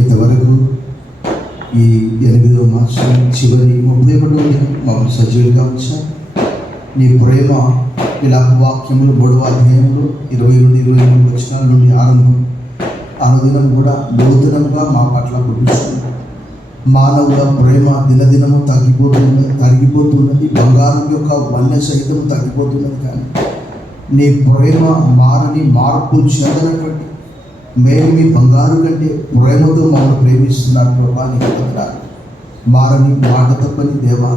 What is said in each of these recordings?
ఇంతవరకు ఈ 8వ మాసం చివరి 31వ దినం మమ్మల్ని సజీవంగా ఉంచారు. నీ ప్రేమ ఇలా వాక్యములు 3వ అధ్యాయంలో 20 నుండి 23 వచనాల నుండి ఆరంభం అనుదినం కూడా నూతనంగా మా పట్ల పుట్టిస్తుంది. మానవుల ప్రేమ దినదినము తరిగిపోతున్నది. బంగారం యొక్క వన్య సహితం తగ్గిపోతున్నది. కానీ నీ ప్రేమ మారని, మార్పు చెందనటువంటి మేము మీ బంగారు కంటే ప్రేమతో మమ్మల్ని ప్రేమిస్తున్నారు ప్రభా. నీకు వందనాలు. మారని, మాట తప్పని దేవా,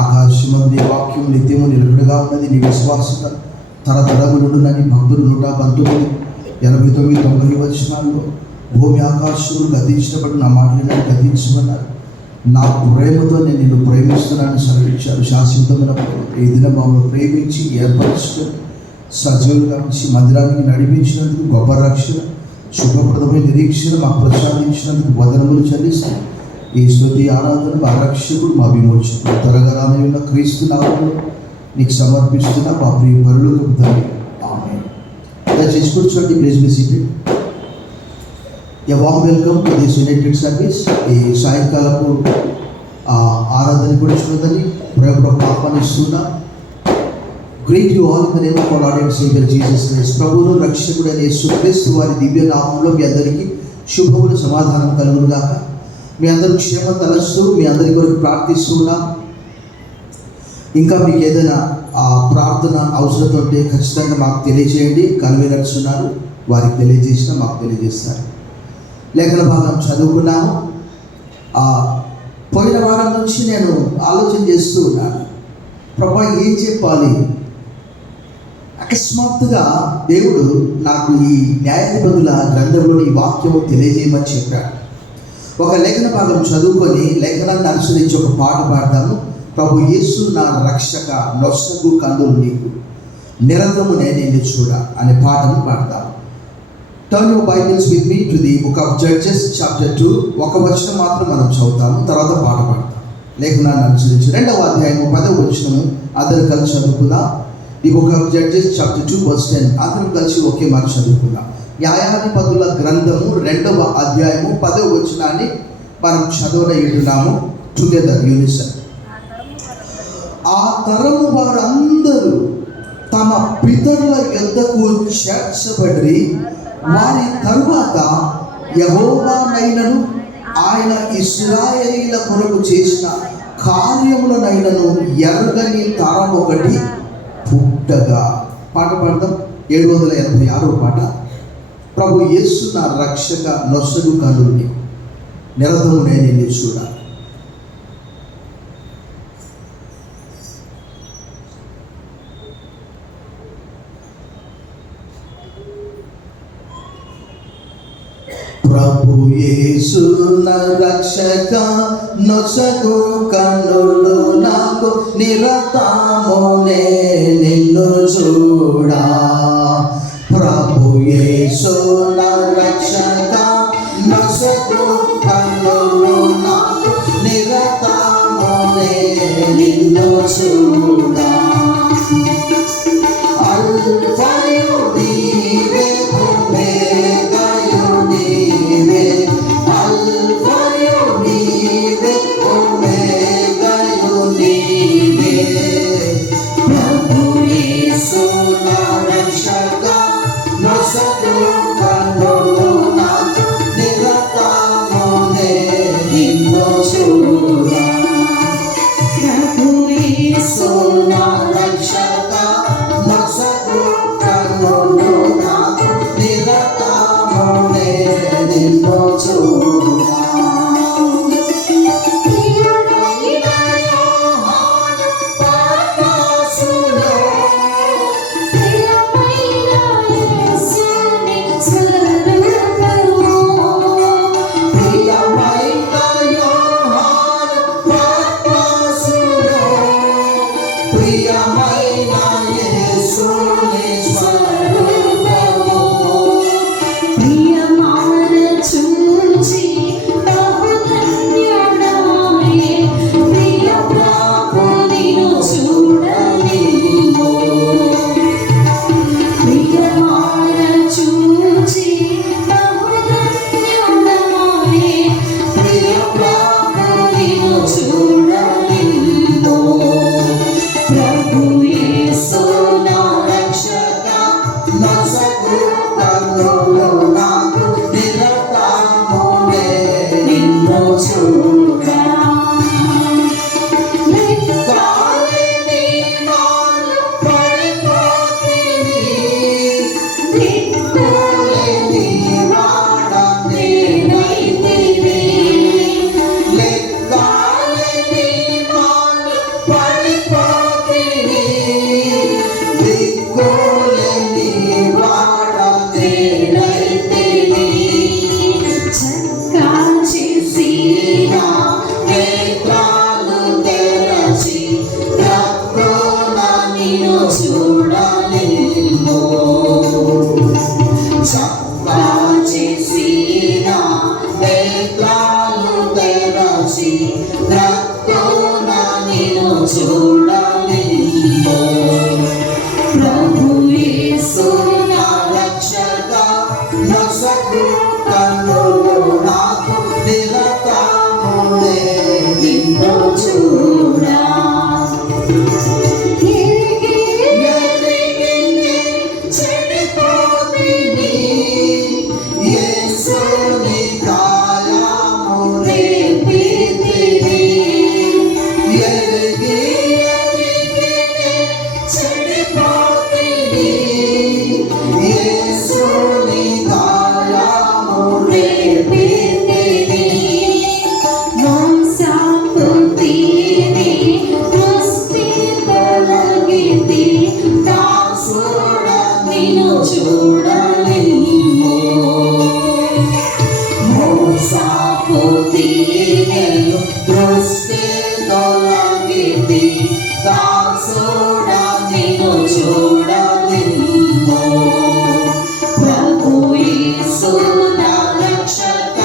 ఆకాశమంది వాక్యం నిత్యము నిలకడగా ఉన్నది. నీ విశ్వాసత తరతరములుండునని భక్తులు 119, 89, 90 వచనాల్లో భూమి ఆకాశములు గతించినప్పుడు నా మాటలను గతించమన్నారు. నా ప్రేమతో నేను నిన్ను ప్రేమిస్తున్నాను సెలవిచ్చారు. శాశ్వతమైన ఈ దిన మమ్మల్ని ప్రేమించి ఏర్పరచుకొని సజీవులుగా ఉంచి మందిరానికి నడిపించినందుకు గొప్ప రక్షణ, శుభప్రదమైన నిరీక్షణ మాకు ప్రసాదించినందుకు వందనములు చెల్లిస్తాం. ఈ స్తుతి ఆరాధన మా రక్షకుడు, మా విమోచకుడు, త్వరగా రానున్న క్రీస్తు నామములో నీకు సమర్పిస్తున్నా మా ప్రియ పరలోకపు తండ్రి. ఆమేన్. దయచేసి కూర్చోండి. Please be seated. A warm welcome to this united service. ఈ సాయంకాలపు ఆరాధన కూడా చూడదని ప్రేమకు ఆహ్వానిస్తున్నా. Greet you all in the name of our Lord and Saviour Jesus Christ. ప్రభువును రక్షకుడైన యేసుక్రీస్తు వారి దివ్య నామములో మీ అందరికీ శుభములు, సమాధానం కలుగును గాక. మీ అందరూ క్షేమ తలస్తూ మీ అందరి కొరకు ప్రార్థిస్తున్నాం. ఇంకా మీకు ఏదైనా ప్రార్థన అవసరం ఉంటే ఖచ్చితంగా మాకు తెలియజేయండి. కన్వీనర్స్ ఉన్నారు, వారికి తెలియజేసినా మాకు తెలియజేస్తారు. లేఖన భాగం చదువుకున్నాము. పోయిన వారం నుంచి నేను ఆలోచన చేస్తూ ఉన్నాను, ప్రభా ఏం చెప్పాలి. అకస్మాత్తుగా దేవుడు నాకు ఈ న్యాయాధిపతుల గ్రంథంలోని ఈ వాక్యము తెలియజేయమని చెప్పాడు. ఒక లేఖన భాగం చదువుకొని లేఖనాన్ని అనుసరించి ఒక పాట పాడతాను. ప్రభు యేసు నా రక్షక, నొసగు కందులు నీకు, నిరంతరము నేను చూడ అనే పాటను పాడతాను. Turn your Bibles with me to the book of judges chapter 2. ఒక వచనం మాత్రం మనం చదువుతాము, తర్వాత పాట పాడతాం. లేఖనాన్ని అనుసరించి 2వ అధ్యాయము 10వ వచనము అందరూ కలిసి చదువుకుందాం. The book of judges chapter 2 verse 10 అందరం కలిసి ఒకే మాట చదువుకుందాం. న్యాయాధిపతుల గ్రంథము 2వ అధ్యాయము 10వ వచనాన్ని మనం చదవనయున్నాము. Together Unison. ఆ తరము వారందరూ తమ పితరుల యొద్దకు చేర్చబడి వారి తరువాత యెహోవానైనను ఆయన ఇశ్రాయేలీల కొరకు చేసిన కార్యములనైనను ఎరగని తరం ఒకటి పుట్టగా. పాట పాడతాం. 786వ పాట. ప్రభు యేసు నా రక్షక, నొసగు కనుల్ని, నిరంతరము నేను చూడ. ప్రభు యేసు నా రక్షక, నొసగు కన్నులు నాకు, నిరతమునే నిన్ను చూడా. ప్రభు యేసు నా రక్షక, నొసగు కన్నులు నాకు, నిరతమునే నిన్ను చూడా. అల్ఫయు నీవే, ఒమేగాయు నీవే, అల్ఫయు నీవే, ఒమేగాయు నీవే. ప్రభు యేసు నా రక్షక, నొసగు కన్నులు నాకు, నిరతమునే నిన్ను చూడా. ప్రభు యేసు నా రక్షక, నొసగు కన్నులు నాకు, నిరతమునే నిన్ను చూడా. ప్రియమైన యేసుని స్వరూపము, ప్రియమాన చూచి తీగలు దృష్టి తొలగితి దాసుడా నిన్ను చూడనిమ్ము ప్రభు యేసు నా రక్షక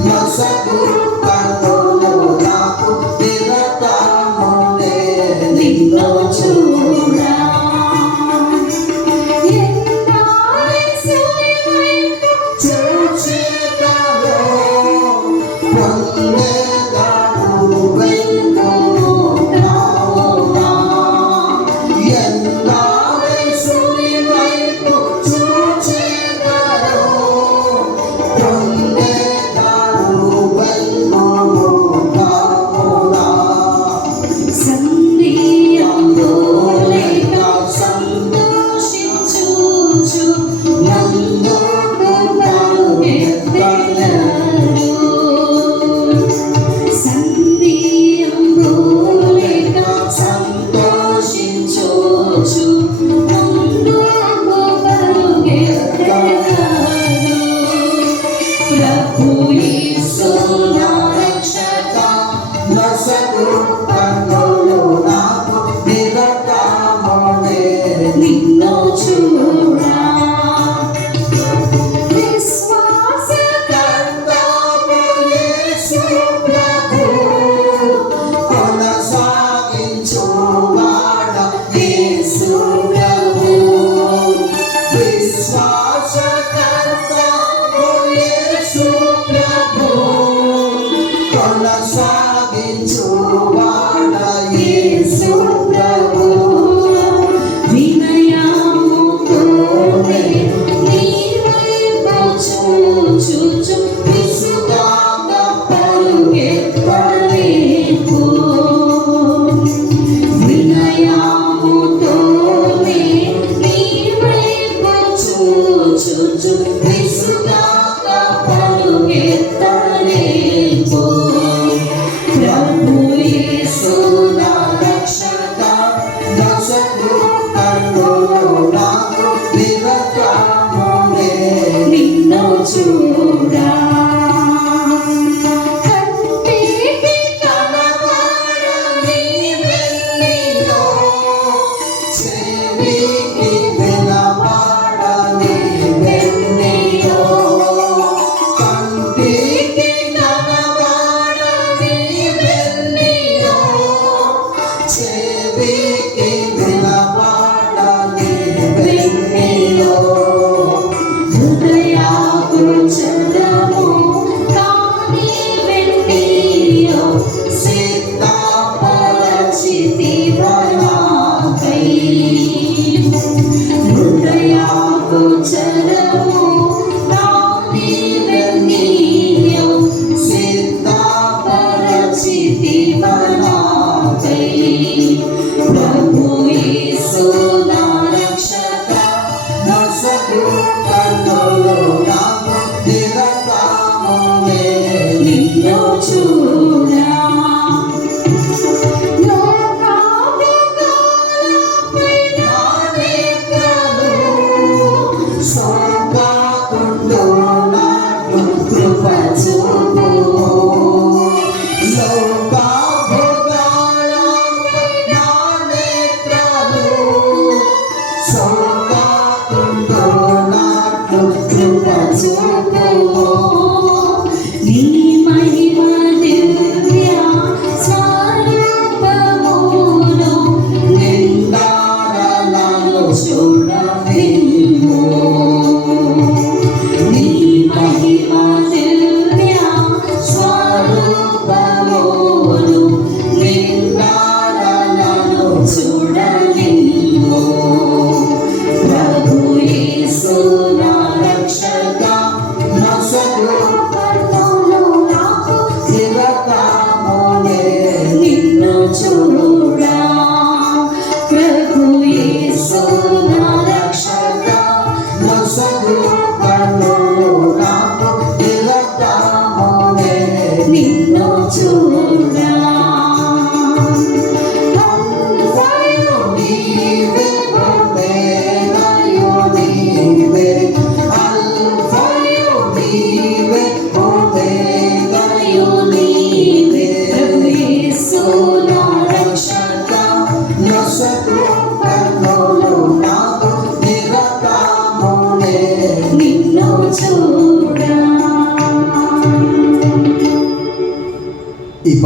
నొసగు కన్నులు నాకు నిరతమునే నిన్ను చూడా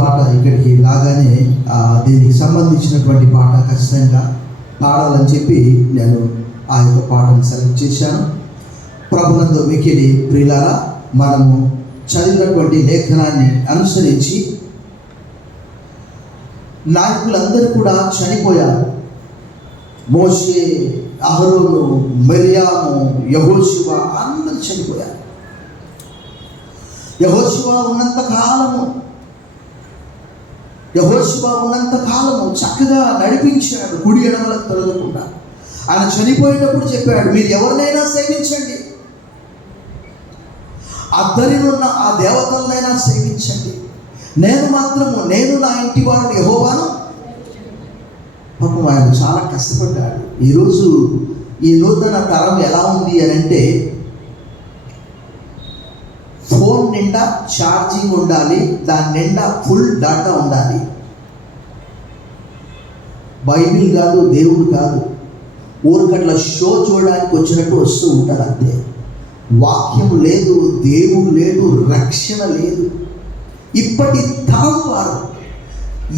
పాట ఇక్కడికి రాగానే దీనికి సంబంధించినటువంటి పాట ఖచ్చితంగా పాడాలని చెప్పి నేను ఆ యొక్క పాటను సెలెక్ట్ చేశాను. ప్రభునందు మిక్కిలి ప్రియులారా, మనము చదివినటువంటి లేఖనాన్ని అనుసరించి నాయకులందరూ కూడా చనిపోయారు. మోషే, అహరోను, మరియాము, యెహోషువ అందరూ చనిపోయారు. యెహోషువ ఉన్నంత కాలము చక్కగా నడిపించాడు, కుడి ఎడమలకు తొలగకుండా. ఆయన చనిపోయేటప్పుడు చెప్పాడు, మీరు ఎవరినైనా సేవించండి, అద్దరినున్న ఆ దేవతలనైనా సేవించండి, నేను నా ఇంటి వారిని యెహోవాను. పాపం ఆయన చాలా కష్టపడ్డాడు. ఈరోజు ఈ నూతన తరం ఎలా ఉంది అని అంటే, ఫోన్ నిండా ఛార్జింగ్ ఉండాలి, దాని నిండా ఫుల్ డాటా ఉండాలి. బైబిల్ కాదు, దేవుడు కాదు, ఊరికట్ల షో చూడడానికి వచ్చినట్టు వస్తూ ఉంటారు అంతే. వాక్యం లేదు, దేవుడు లేడు, రక్షణ లేదు. ఇప్పటి తరం వారు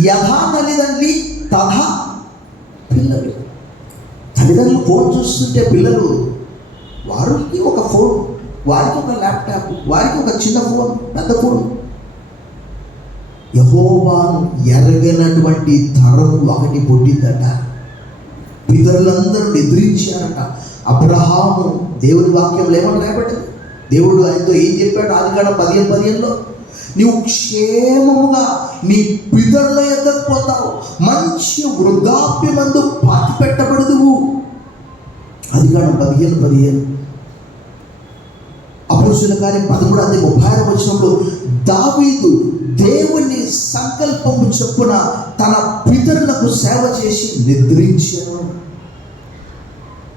యథా తల్లిదండ్రి తథా పిల్లలు. తల్లిదండ్రులు ఫోన్ చూస్తుంటే పిల్లలు, వారికి ఒక ఫోన్, వారికి ఒక ల్యాప్టాప్, వారికి ఒక చిన్న ఫోన్, పెద్ద ఫోన్. యెహోవాను ఎరగనటువంటి తరం ఒకటి పుట్టిందట. పితరులందరూ నిద్రించారట. అబ్రహాము దేవుని వాక్యంలో ఏమని రాయబడ్డది? దేవుడు ఆయనతో ఏం చెప్పాడు? ఆదికాండం 15:15 నీవు క్షేమముగా నీ పితరుల యొద్దకు పోతావు, మంచి వృద్ధాప్యమందు పాతి పెట్టబడదువు. ఆదికాండం 15:15. అపొస్తలుల కార్యం 13:36 దావీదు దేవుని సంకల్పము చొప్పున తన పితరులకు సేవ చేసి నిద్రించాను.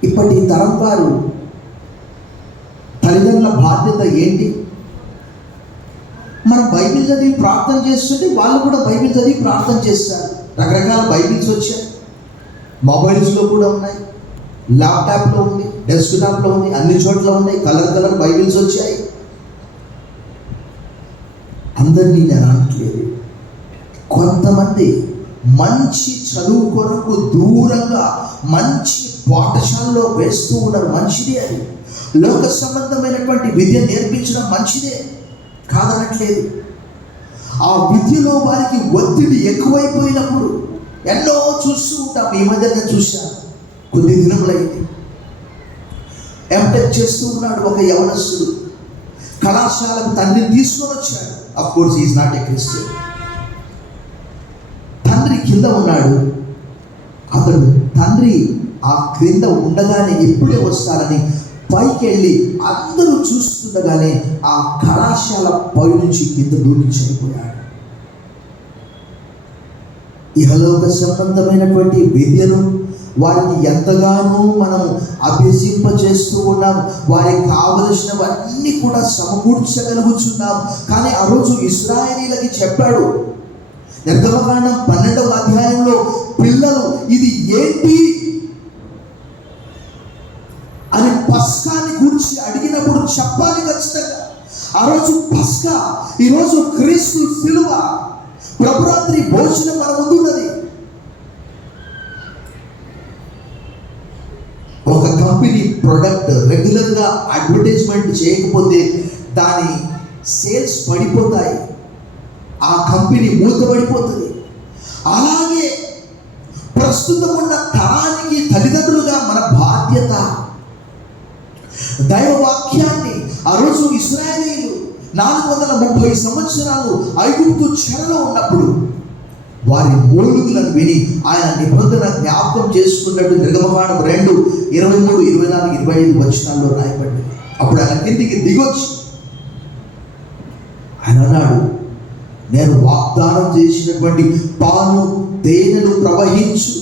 ఇప్పటి తరం వారు తల్లిదండ్రుల బాధ్యత ఏంటి? మనం బైబిల్ చదివి ప్రార్థన చేస్తుంటే వాళ్ళు కూడా బైబిల్ చదివి ప్రార్థన చేస్తారు. రకరకాల బైబిల్స్ వచ్చాయి, మొబైల్స్లో కూడా ఉన్నాయి, ల్యాప్టాప్లో ఉంది, డెస్క్టాప్లో ఉంది, అన్ని చోట్ల ఉన్నాయి. కలర్ బైబిల్స్ వచ్చాయి. అందరినీ నేను అనట్లేదు. కొంతమంది మంచి చదువు కొరకు దూరంగా మంచి పాఠశాలలో వేస్తూ ఉన్నారు, మంచిదే. అది లోక సంబంధమైనటువంటి విద్య నేర్పించడం మంచిదే, కాదనట్లేదు. ఆ విద్యలో వారికి ఒత్తిడి ఎక్కువైపోయినప్పుడు ఎన్నో చూస్తూ ఉంటాం. ఈ మధ్యనే చూశాను, కొద్ది దినములైంది. ఎంటెక్ చేస్తూ ఉన్నాడు ఒక యవనస్తుడు. కళాశాలకు తండ్రిని తీసుకొని వచ్చాడు. Of course is not a Christian. తండ్రి కింద ఉన్నాడు. అతడు తండ్రి ఆ క్రింద ఉండగానే ఎప్పుడే వస్తారని పైకి వెళ్ళి అందరూ చూస్తుండగానే ఆ కళాశాల పై నుంచి కింద దూకి చనిపోయాడు. ఇహలోక సంబంధమైనటువంటి విద్యను వారికి ఎంతగానో మనం అభ్యసింప చేస్తూ ఉన్నాం. వారికి కావలసినవన్నీ కూడా సమకూర్చగలుగుతున్నాం. కానీ ఆ రోజు ఇశ్రాయేలీయులకి చెప్పాడు, నిర్గమకాండం 12వ పిల్లలు ఇది ఏంటి అని పస్కాని గురించి అడిగినప్పుడు చెప్పాలి ఖచ్చితంగా. ఆ రోజు పస్కా, ఈరోజు క్రీస్తు శిలువ, ప్రభురాత్రి భోజనం మన ముందు ఉన్నది. ఒక కంపెనీ ప్రొడక్ట్ రెగ్యులర్గా అడ్వర్టైజ్మెంట్ చేయకపోతే దాని సేల్స్ పడిపోతాయి, ఆ కంపెనీ మూతపడిపోతుంది. అలాగే ప్రస్తుతం ఉన్న తరానికి తల్లిదండ్రులుగా మన బాధ్యత దైవవాక్యాన్ని. ఆ రోజు ఇశ్రాయేలీయులు 430 సంవత్సరాలు ఐగుప్తు చెరలో ఉన్నప్పుడు వారి మూలుగులను విని ఆయన నిబంధన జ్ఞాపకం చేసుకున్నట్టు నిర్గమకాండం 2:23, 24, 25 రాయబడింది. అప్పుడు ఆయన కిందికి దిగొచ్చి ఆయన అన్నాడు, నేను వాగ్దానం చేసినటువంటి పాలు తేనెలు ప్రవహించు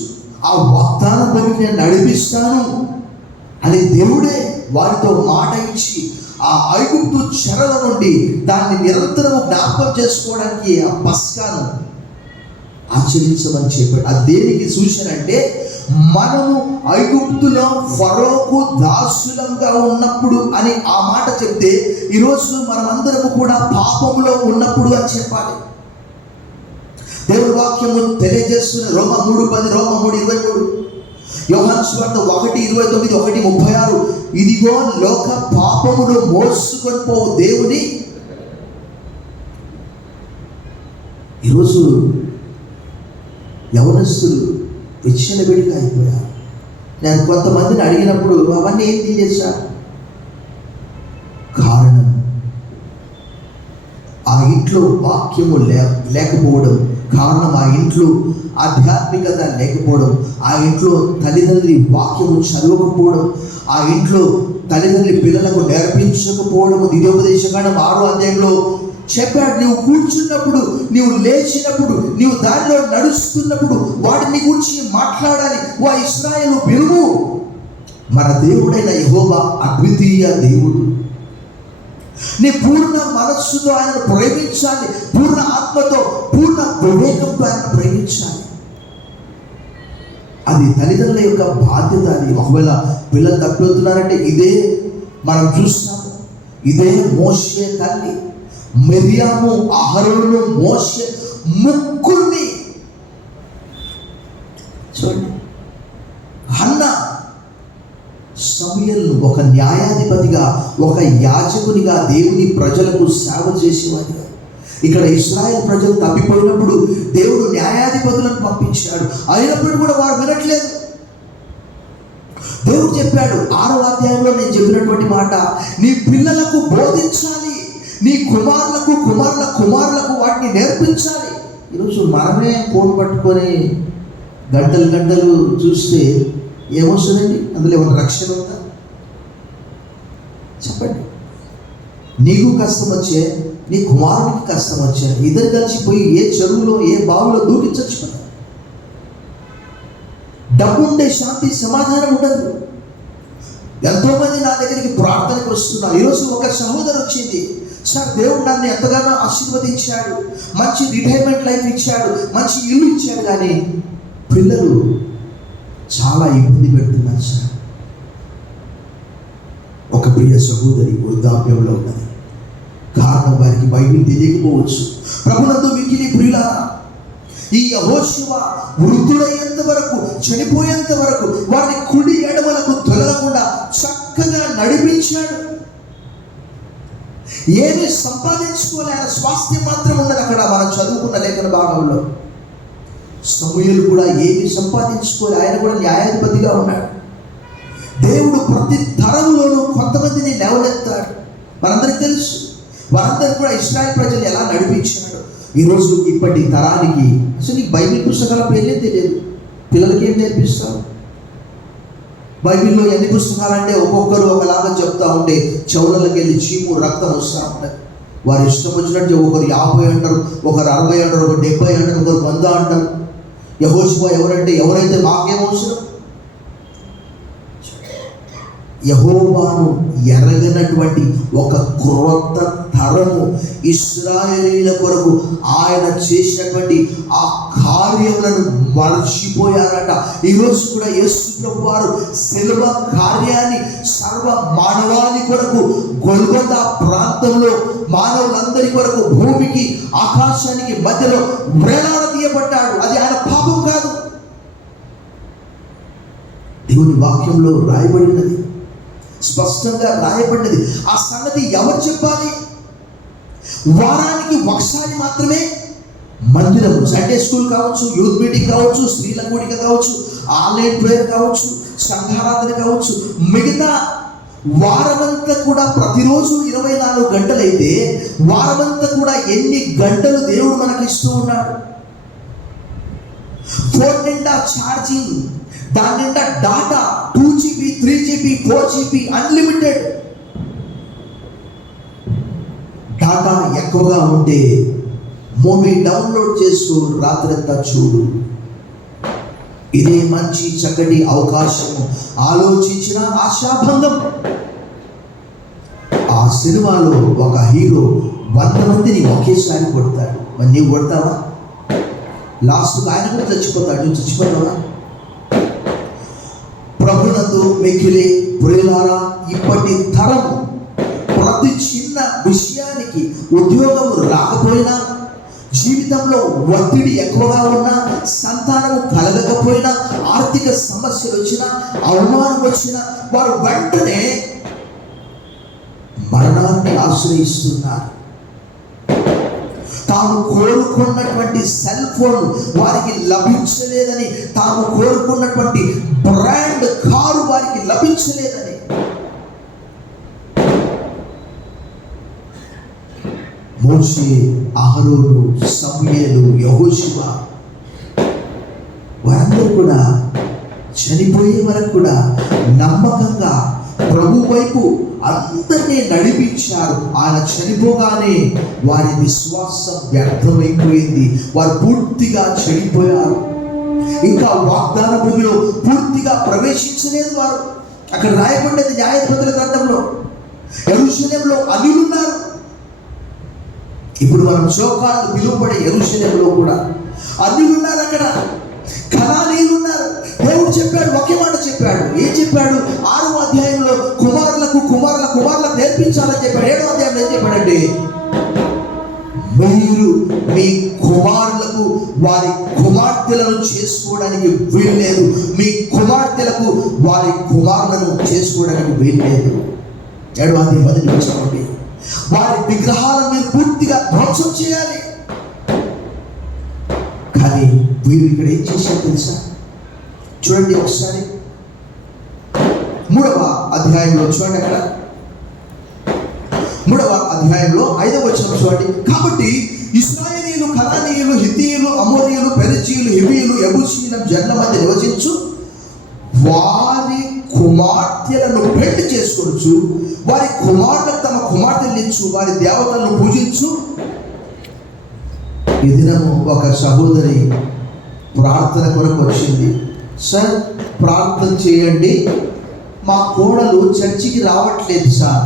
ఆ వాగ్దానం వైపు నేను నడిపిస్తాను అని దేవుడే వారితో మాట ఇచ్చి ఆ ఐగుప్తు చెరల నుండి దాన్ని నిరంతరం జ్ఞాపకం చేసుకోవడానికి ఆ పస్కాను ఆచరించమని చెప్పాడు. అది దేనికి సూచన అంటే, మనము ఐగుప్తులో ఫరోకు దాసులంగా ఉన్నప్పుడు అని ఆ మాట చెప్తే, ఈరోజు మనమందరము కూడా పాపంలో ఉన్నప్పుడు అని చెప్పాలి. దేవుని వాక్యము తెలియజేస్తున్న రోమ 3:10, రోమ 3:23, యోహాను సువార్త 1:29, 1:36, ఇదిగో లోక పాపమును మోసుకొని పోవు దేవుని. ఈరోజు యవనస్తులు విచ్చలవిడిగా అయిపోయారు. నేను కొంతమందిని అడిగినప్పుడు అవన్నీ ఏం చేశారు? కారణం ఆ ఇంట్లో వాక్యము లేకపోవడం, కారణం ఆ ఇంట్లో ఆధ్యాత్మికత లేకపోవడం, ఆ ఇంట్లో తల్లిదండ్రి వాక్యము చదవకపోవడం, ఆ ఇంట్లో తల్లిదండ్రి పిల్లలకు నేర్పించకపోవడం. ద్వితీయోపదేశకాండం 6వ అధ్యాయంలో చెప్పాడు, నువ్వు కూర్చున్నప్పుడు, నువ్వు లేచినప్పుడు, నువ్వు దారిలో నడుస్తున్నప్పుడు వాటిని గురించి మాట్లాడాలి. వా ఇశ్రాయేలు వినుము, మన దేవుడైన యెహోవా అద్వితీయ దేవుడు. నీ పూర్ణ మనస్సుతో ఆయనను ప్రేమించాలి, పూర్ణ ఆత్మతో, పూర్ణ వివేకంతో ఆయన ప్రేమించాలి. అది తల్లిదండ్రుల యొక్క బాధ్యత. అది ఒకవేళ పిల్లలు తప్పుతున్నారంటే ఇదే మనం చూస్తాము. ఇదే మోషే తల్లి మిర్యాము, అహరోను, మోషే ముగ్గురిని చూడండి. హన్నా సమూయేలును ఒక న్యాయాధిపతిగా, ఒక యాజకునిగా దేవుని ప్రజలకు సేవ చేసేవాడిగా. ఇక్కడ ఇశ్రాయేల్ ప్రజలు తప్పిపోయినప్పుడు దేవుడు న్యాయాధిపతులను పంపించాడు. అయినప్పుడు కూడా వారు వినట్లేదు. దేవుడు చెప్పాడు 6వ అధ్యాయంలో నేను చెప్పినటువంటి మాట, నీ పిల్లలకు బోధించాలి, నీ కుమారులకు వాటిని నేర్పించాలి. ఈరోజు మనమే ఫోన్ పట్టుకొని గంటలు చూస్తే ఏమొస్తుందండి? అందులో ఏమైనా రక్షణ ఉందా? చెప్పండి. నీకు కష్టం వచ్చే, నీ కుమారునికి కష్టం వచ్చే, ఇద్దరు కలిసిపోయి ఏ చెరువులో, ఏ బావులో దూకి చచ్చిపోతారు. డబ్బు ఉంటే శాంతి సమాధానం ఉండదు. ఎంతోమంది నా దగ్గరికి ప్రార్థనకు వస్తున్నారు. ఈరోజు ఒక సహోదరు వచ్చింది, సార్ దేవుడు నన్ను ఎంతగానో ఆశీర్వదించాడు, మంచి రిటైర్మెంట్ లైఫ్ ఇచ్చాడు, మంచి ఇల్లు ఇచ్చాడు, కానీ పిల్లలు చాలా ఇబ్బంది పెడుతున్నారు సార్. ఒక ప్రియ సహోదరి వృద్ధాప్యంలో ఉన్నది. కారణం వారికి బైబిల్ తెలియకపోవచ్చు. ప్రభునందు మిక్కిలి ప్రియులారా, ఈ యెహోషువ వృద్ధుడయ్యేంత వరకు, చనిపోయేంత వరకు వారిని కుడి ఎడమలకు తొలగకుండా చక్కగా నడిపించాడు. ఏమి సంపాదించుకోలే, ఆయన స్వాస్థ్యం మాత్రం ఉన్నది. అక్కడ మనం చదువుకున్న లేఖన భాగంలో సమూయేలు కూడా ఏమి సంపాదించుకోలే, ఆయన కూడా న్యాయాధిపతిగా ఉన్నాడు. దేవుడు ప్రతి తరంలోనూ కొంతమందిని లేవనెత్తాడు. మనందరికీ తెలుసు, వారందరూ కూడా ఇశ్రాయేల్ ప్రజలు ఎలా నడిపించాడు. ఈరోజు ఇప్పటి తరానికి అసలు నీకు బైబిల్ పుస్తకాల పేర్లే తెలియదు. పిల్లలకి ఏం నేర్పిస్తారు? బైబిల్లో ఎన్ని పుస్తకాలంటే ఒక్కొక్కరు ఒకలాగా చెప్తా ఉంటే చెవులకి వెళ్ళి చీము రక్తం వస్తూ ఉంటాయి. వారు ఇష్టం వచ్చినట్టు ఒకరు 50 అంటారు, ఒకరు 60 అంటారు, ఒకరు 70 అంటారు, ఒకరు 100 అంటారు. యెహోషువ ఎవరైతే మాకేమవసరం? యెహోవాను ఎరగనటువంటి ఒక క్రొత్త తరము ఇశ్రాయేలీల కొరకు ఆయన చేసినటువంటి ఆ కార్యములను మర్చిపోయారట. ఈరోజు కూడా యేసు ప్రభువు వారు శిలువ కార్యాన్ని సర్వ మానవాళి కొరకు గొల్గొతా ప్రాంతంలో మానవులందరి కొరకు భూమికి ఆకాశానికి మధ్యలో వేలాడదీయబడ్డాడు. అది ఆయన పాపం కాదు. దేవుని వాక్యంలో రాయబడినది, స్పష్టంగా రాయబడినది. ఆ సంగతి ఎవరు చెప్పాలి? వారానికి ఒకసారి మాత్రమే మందిరము, సండే స్కూల్ కావచ్చు, యూత్ మీటింగ్ కావచ్చు, స్త్రీల కూడిక కావచ్చు, ఆన్లైన్ ప్రేయర్ కావచ్చు, సంఘారాధన కావచ్చు, మిగతా వారమంతా కూడా ప్రతిరోజు 24 గంటలైతే వారమంతా కూడా ఎన్ని గంటలు దేవుడు మనకి ఇస్తూ ఉన్నాడు? ఫోన్ నిండా ఛార్జింగ్, దాని నిండా data 2GB, 3GB, 4GB unlimited. Data ఎక్కువగా ఉంటే మూవీ డౌన్లోడ్ చేసుకో, రాత్రంతా చూడు. ఇదే మంచి చక్కటి అవకాశము. ఆలోచించిన ఆశాభంగం. ఆ సినిమాలో ఒక హీరో 100 మందిని ఒకేసారి కొడతాడు. మరి నీవు కొడతావా? లాస్ట్కి ఆయన కూడా చచ్చిపోతాడు. నువ్వు చచ్చిపోతావా? ప్రభునందు మిక్కిలి ప్రియులారా, ఇప్పటి తరం ప్రతి చిన్న విషయానికి ఉద్యోగం రాకపోయినా, జీవితంలో ఒత్తిడి ఎక్కువగా ఉన్నా, సంతానము కలగకపోయినా, ఆర్థిక సమస్యలు వచ్చినా, అవమానం వచ్చినా వారు వెంటనే మరణాన్ని ఆశ్రయిస్తున్నారు. తాము కోరుకున్నటువంటి సెల్ ఫోన్ వారికి లభించలేదని, తాము కోరుకున్నటువంటి బ్రాండ్ కారు వారికి లభించలేదని, మోషే, అహరోను, సమూయేలు, యెహోషువ వారందరూ కూడా చనిపోయే వరకు కూడా నమ్మకంగా ప్రభు వైపు అందరినీ నడిపించారు. ఆయన చనిపోగానే వారి విశ్వాసం వ్యర్థమైపోయింది. వారు పూర్తిగా చెడిపోయారు. ఇంకా వాగ్దాన భూమిలో పూర్తిగా ప్రవేశించలేదు వారు. అక్కడ రాయబడినది న్యాయాధిపతుల గ్రంథంలో, యెరూషలేములో అన్యులున్నారు. ఇప్పుడు మనం శోకాలు పిలువబడే యెరూషలేములో కూడా అన్యులున్నారు. అక్కడ కనానీయులు ఉన్నారు. దేవుడు చెప్పాడు, ఒకే మాట చెప్పాడు. ఏం చెప్పాడు? 6వ అధ్యాయంలో కుమారులకు నేర్పించాలని చెప్పాడు. 7వ అధ్యాయంలో ఏం చెప్పాడంటే, మీరు మీ కుమారులకు వారి కుమార్తెలను చేసుకోవడానికి వీల్లేదు, మీ కుమార్తెలకు వారి కుమారులను చేసుకోవడానికి వీల్లేదు. 7వ అధ్యాయం 1వ వచనం, వారి విగ్రహాలను మీరు పూర్తిగా ధ్వంసం చేయాలి. కానీ వీరు ఇక్కడ ఏం చేశారు తెలుసా? చూడండి ఒకసారి 3వ అధ్యాయంలో చూడండి. అక్కడ 3వ అధ్యాయంలో 5వ వచనం చూడండి. కాబట్టి ఇశ్రాయేలీయులు, కనానీయులు, హిత్తీయులు, అమోరీయులు, పెరిజీయులు, హివ్వీయులు, యెబూసీయుల జనుల మధ్య నివసించు వారి కుమార్తెలను పెళ్లి చేసుకోవచ్చు, వారి కుమార్తెలు తమ కుమార్తెలను ఇచ్చు, వారి దేవతలను పూజించు. ఈ దినము ఒక సహోదరి ప్రార్థన కొరకు వచ్చింది. సార్, ప్రార్థన చేయండి, మా కోడలు చర్చికి రావట్లేదు సార్.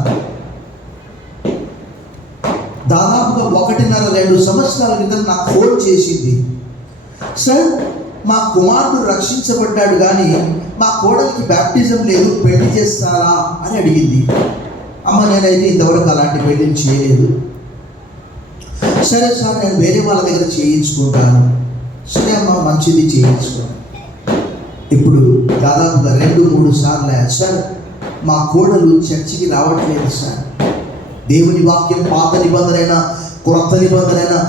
దాదాపుగా 1.5-2 సంవత్సరాల క్రితం నాకు ఫోన్ చేసింది. సార్, మా కుమారుడు రక్షించబడ్డాడు కానీ మా కోడలికి బ్యాప్టిజం లేదు, పెళ్లి చేస్తారా అని అడిగింది. అమ్మ, నేనైతే ఇంతవరకు అలాంటి పెళ్లిని చేయలేదు. సరే సార్, నేను వేరే వాళ్ళ దగ్గర చేయించుకుంటాను. సరే అమ్మ, మంచిది, చేయించుకోండి. ఇప్పుడు దాదాపుగా 2-3 సార్లు సార్, మా కోడలు చర్చికి రావట్లేదు సార్. దేవుని వాక్యం పాత నిబంధనైనా క్రొత్త నిబంధనైనా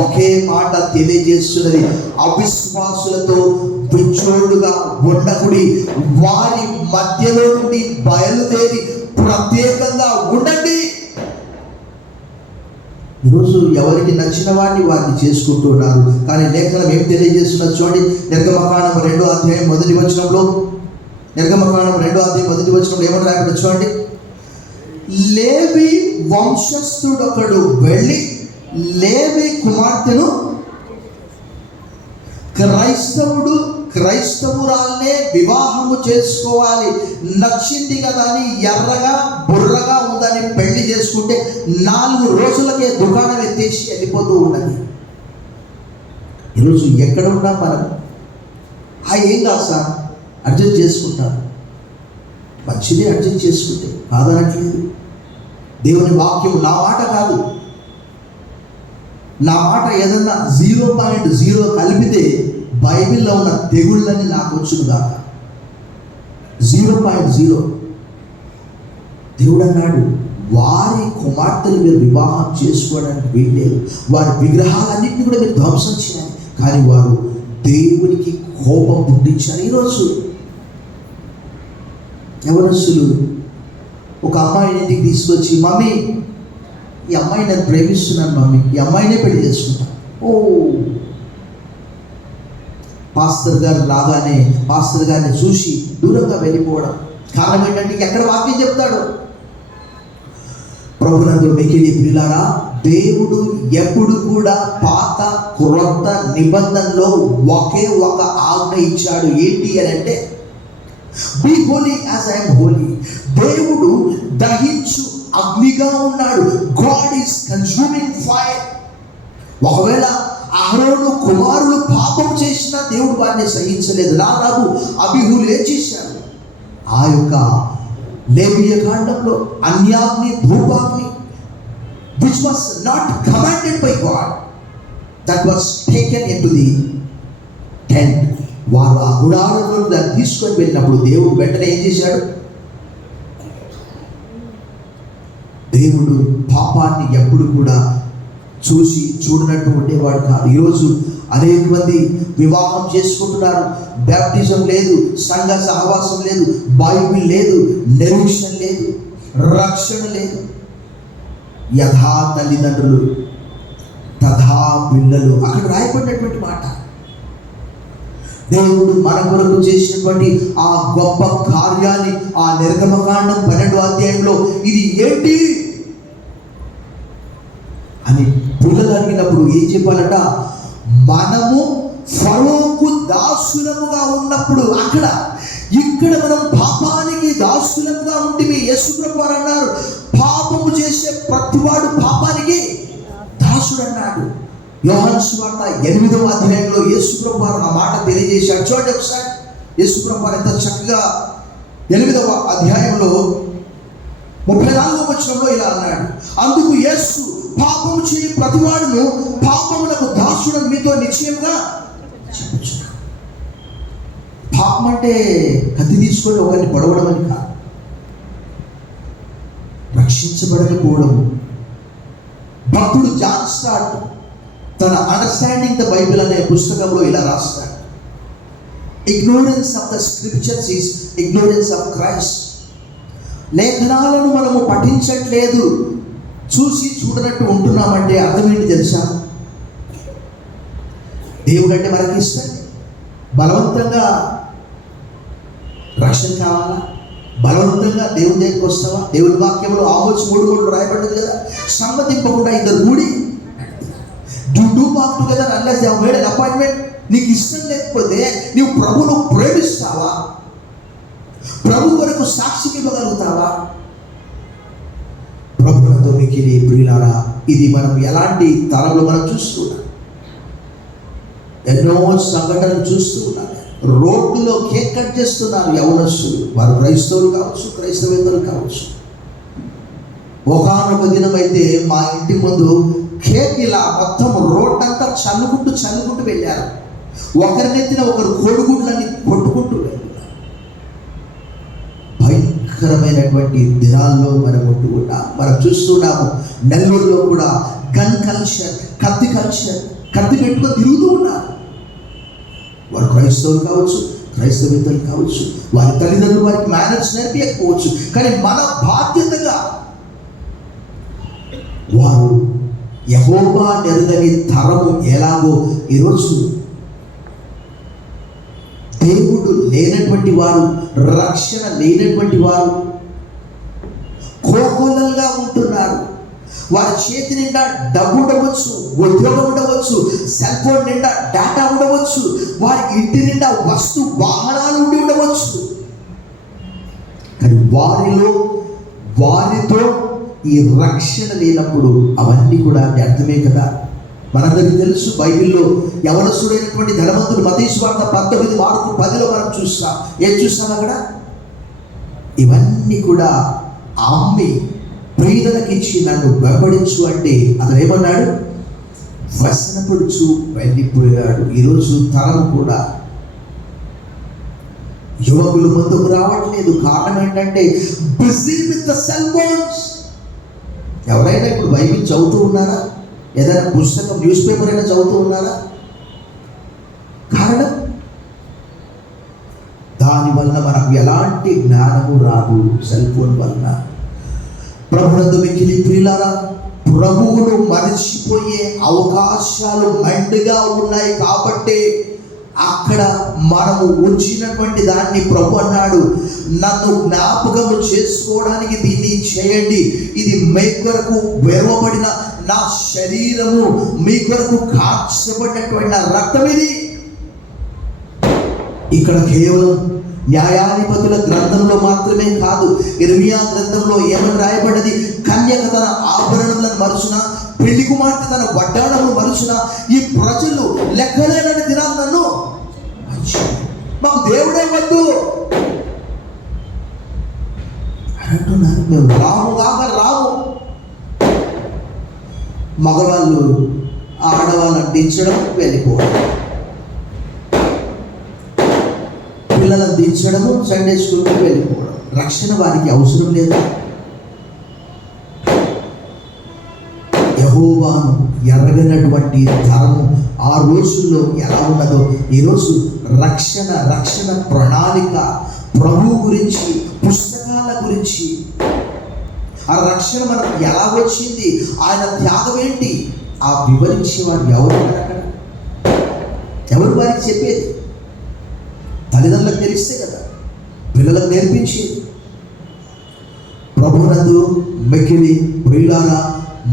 ఒకే మాట తెలియజేస్తున్నది, అవిశ్వాసులతో పిచ్చోడుగా ఉండకుడి, వారి మధ్యలో నుండి బయలుదేరి ప్రత్యేకంగా ఉండండి. ఈరోజు ఎవరికి నచ్చిన వాడిని వారిని చేసుకుంటున్నారు. కానీ లేఖనం ఏం తెలియజేస్తున్నారు చూడండి. నిర్గమకాండం 2వ అధ్యాయం 1వ వచనంలో, నిర్గమకాండం 2వ అధ్యాయం 1వ వచనంలో ఏమని రాయబడి చూడండి. లేవి వంశస్థుడొకడు వెళ్ళి లేవి కుమార్తెను క్రైస్తవురాల్నే వివాహము చేసుకోవాలి. నచ్చింది కదా అని ఎర్రగా బుర్రగా ఉందని పెళ్లి చేసుకుంటే 4 రోజులకే దుకాణం ఎత్తేసి వెళ్ళిపోతూ ఉన్నది. ఈరోజు ఎక్కడ ఉన్నా మనం ఏం కాదు సార్, అడ్జస్ట్ చేసుకుంటారు. మంచిదే, అడ్జస్ట్ చేసుకుంటే కాదనట్లేదు. దేవుని వాక్యం నా మాట కాదు. నా మాట ఏదన్నా 0.0 కలిపితే బైబిల్లో ఉన్న తెగుళ్ళని నాకు వచ్చును కాక. 0.0. దేవుడు అన్నాడు, వారి కుమార్తెలు మీరు వివాహం చేసుకోవడానికి వీల్లేదు, వారి విగ్రహాలన్నింటినీ కూడా మీరు ధ్వంసం చేయాలి. కానీ వారు దేవునికి కోపం పుట్టించారు. ఈరోజు యవనస్తులు ఒక అమ్మాయిని ఇంటికి తీసుకొచ్చి, మమ్మీ ఈ అమ్మాయి నేను ప్రేమిస్తున్నాను మమ్మీ, ఈ అమ్మాయినే పెళ్లి చేసుకుంటాను. పాస్టర్ గారు రాగానే పాస్టర్ గారిని చూసి దూరంగా వెళ్ళిపోవడం. కారణం ఏంటంటే ఎక్కడ వాక్యం చెప్తాడు. ప్రభునందు మిక్కిలి ప్రియులారా, దేవుడు ఎప్పుడు కూడా పాత క్రొత్త నిబంధనలో ఒకే ఒక ఆజ్ఞ ఇచ్చాడు. ఏంటి అని అంటే, be holy as I am holy. దేవుడు దహించు అగ్నిగా ఉన్నాడు. God is consuming fire. ఒకవేళ అహరోను కుమారులు పాపం చేసినా దేవుడు వారిని సహించలేదు. నాదాబు, అబీహులు ఏం చేశారు? ఆ యొక్క లేవియ కాండంలో అన్యాగ్ని, ధూపాగ్ని, which was not commanded by God, that was taken in to the tent. వారు ఆ గుడారంలో దాన్ని తీసుకొని వెళ్ళినప్పుడు దేవుడు వెంటనే ఏం చేశాడు? దేవుడు పాపాన్ని ఎప్పుడు కూడా చూడనట్టు ఉండేవాడు కాదు. ఈరోజు అనేక మంది వివాహం చేసుకుంటున్నారు, బ్యాప్టిజం లేదు, సంఘ సహవాసం లేదు, బైబిల్ లేదు, నిరీక్షణ లేదు, రక్షణ లేదు. యథా తల్లిదండ్రులు తథా పిల్లలు, అక్కడ రాయబడినటువంటి మాట. దేవుడు మన కొరకు చేసినటువంటి ఆ గొప్ప కార్యాన్ని ఆ నిర్గమకాండం 12వ అధ్యాయంలో ఇది ఏంటి అని పిల్లలు అడిగినప్పుడు ఏం చెప్పాలంట? మనము ఫరోకు దాసులముగా ఉన్నప్పుడు ఇక్కడ మనం పాపానికి దాసులముగా ఉంటివి. యేసుప్రభు వారు అన్నారు, పాపము చేసే ప్రతివాడు పాపానికి దాసుడు అన్నాడు. యోహాను సువార్త 8వ అధ్యాయంలో యేసుప్రభు వారు ఆ మాట తెలియజేశాడు. చూడండి ఒకసారి, యేసుప్రభు వారు ఎంత చక్కగా 8వ అధ్యాయంలో 34వ వచనంలో ఇలా అన్నాడు, అందుకు యేసు, పాపము చేయి ప్రతివాడును పాపములకు దాసుడని మీతో నిశ్చయంగా చెప్పుచున్నాను. పాపం అంటే కత్తి తీసుకొని ఒకరిని పొడవడం అని కాదు, రక్షించబడకపోవడం. భక్తుడు జాన్ స్టార్ట్ తన అండర్స్టాండింగ్ ద బైబిల్ అనే పుస్తకంలో ఇలా రాస్తాడు, ignorance of the scriptures is ignorance of Christ. లేఖనాలను మనము పఠించట్లేదు, చూడనట్టు ఉంటున్నామంటే అర్థం ఏంటి తెలుసా? దేవుడు అంటే మనకి ఇష్టం, బలవంతంగా రక్షణ కావాలా? బలవంతంగా దేవుని దగ్గరికి వస్తావా? దేవుని వాక్యంలో ఆమోస్ 3:3 రాయబడింది కదా, సమ్మతింపకుండా ఇద్దరు కూడి do walk together unless they have made an appointment. నీకు ఇష్టం లేకపోతే నీవు ప్రభువును ప్రేమిస్తావా? ప్రభు కొరకు సాక్షికి ఇవ్వగలుగుతావా? ప్రభువుతో మిక్కిలి ప్రియులారా, ఇది మనం ఎలాంటి తరంలో మనం చూస్తున్నాం. ఎన్నో సంఘటనలు చూస్తూ ఉన్నాం. రోడ్డులో కేక్ కట్ చేస్తున్నారు యవనస్తులు, వారు క్రైస్తవులు కావచ్చు, క్రైస్తవేతరులు కావచ్చు. ఒకానొక దినం అయితే మా ఇంటి ముందు కేక్ ఇలా మొత్తం రోడ్డంతా చల్లుకుంటూ వెళ్ళారు. ఒకరినెత్తిన ఒకరు కోడిగుడ్లన్నీ కొట్టుకుంటూ వెళ్ళారు. భయంకరమైనటువంటి దినాల్లో మనం ఉంటూ ఉన్నాం. మనం చూస్తున్నాము నెల్లూరులో కూడా గన్ కల్చర్, కత్తి కల్చర్, కత్తి పెట్టుకొని తిరుగుతూ ఉన్నారు. వారు క్రైస్తవులు కావచ్చు, క్రైస్తవేతరులు కావచ్చు, వారి తల్లిదండ్రులు వారికి మేనర్స్ నేర్పించకపోవచ్చు, కానీ మన బాధ్యతగా వారు యెహోవా నెరుగని తరము ఎలాగో ఈరోజు దేవుడు లేనటువంటి వారు, రక్షణ లేనటువంటి వారు కోకొల్లలుగా ఉంటున్నారు. వారి చేతి నిండా డబ్బు ఉండవచ్చు, ఉద్యోగం ఉండవచ్చు, సెల్ ఫోన్ నిండా డేటా ఉండవచ్చు, వారి ఇంటి నిండా వస్తు వాహనాలు ఉండి ఉండవచ్చు. కానీ వారితో ఈ రక్షణ లేనప్పుడు అవన్నీ కూడా వ్యర్థమే కదా. మనందరికీ తెలుసు, బైబిల్లో యవనస్తుడైనటువంటి ధనవంతుడు మత్తయి సువార్త 19:10 మనం చూస్తాం. ఏం చూస్తాం అక్కడ? ఇవన్నీ కూడా అమ్మి ప్రియులకు ఇచ్చి నన్ను వెంబడించు అంటే అతను ఏమన్నాడు? వ్యసనపడుచు వెళ్ళిపోయాడు. ఈరోజు తరం కూడా యువకులు ముందుకు రావట్లేదు. కారణం ఏంటంటే busy with the cell phones. ఎవరైనా ఇప్పుడు బైబిల్ చదువుతూ ఉన్నారా? ఏదైనా పుస్తకం, న్యూస్ పేపర్ అయినా చదువుతూ ఉన్నారా? కారణం, దానివల్ల మనకు ఎలాంటి జ్ఞానము రాదు. సెల్ ఫోన్ వలన. ప్రభునందు మిక్కిలి ప్రియులారా, ప్రభువును మరిచిపోయే అవకాశాలు మెండుగా ఉన్నాయి. కాబట్టి అక్కడ మనము ఉంచినటువంటి దాన్ని ప్రభు అన్నాడు, నన్ను జ్ఞాపకము చేసుకోవడానికి దీన్ని చేయండి. ఇది మీ కొరకు వేరవబడిన నా శరీరము, మీ కొరకు కార్చబడినటువంటి నా రక్తం. ఇది ఇక్కడ కేవలం న్యాయాధిపతుల గ్రంథంలో మాత్రమే కాదు, ఇర్మియా గ్రంథంలో ఏమని రాయబడ్డది? కన్యక తన ఆభరణములను మరుచున, పెళ్లి కుమార్తె తన వడ్డాణములు మరుచున, ఈ ప్రజలు లెక్కలేనని దినాలు నన్ను మాకు దేవుడే వద్దు అంటున్నారు. మేము రాము. మగవాళ్ళు ఆడవాళ్ళని దించడం, వెళ్ళిపోవడం, పిల్లలను దించడము, సండే స్కూల్కి వెళ్ళిపోవడం. రక్షణ వారికి అవసరం లేదు. యెహోవాను ఎరగనటువంటి తరము ఆ రోజుల్లో ఎలా ఉన్నదో ఈరోజు రక్షణ ప్రణాళిక, ప్రభు గురించి, పుస్తకాల గురించి, ఆ రక్షణ మనకు ఎలా వచ్చింది, ఆయన త్యాగం ఏంటి, ఆ వివరించే వారు ఎవరు అక్కడ? ఎవరు వారికి చెప్పేది? తల్లిదండ్రులకు తెలిస్తే కదా పిల్లలకు నేర్పించేది. ప్రభునందు మిక్కిలి ప్రియులారా,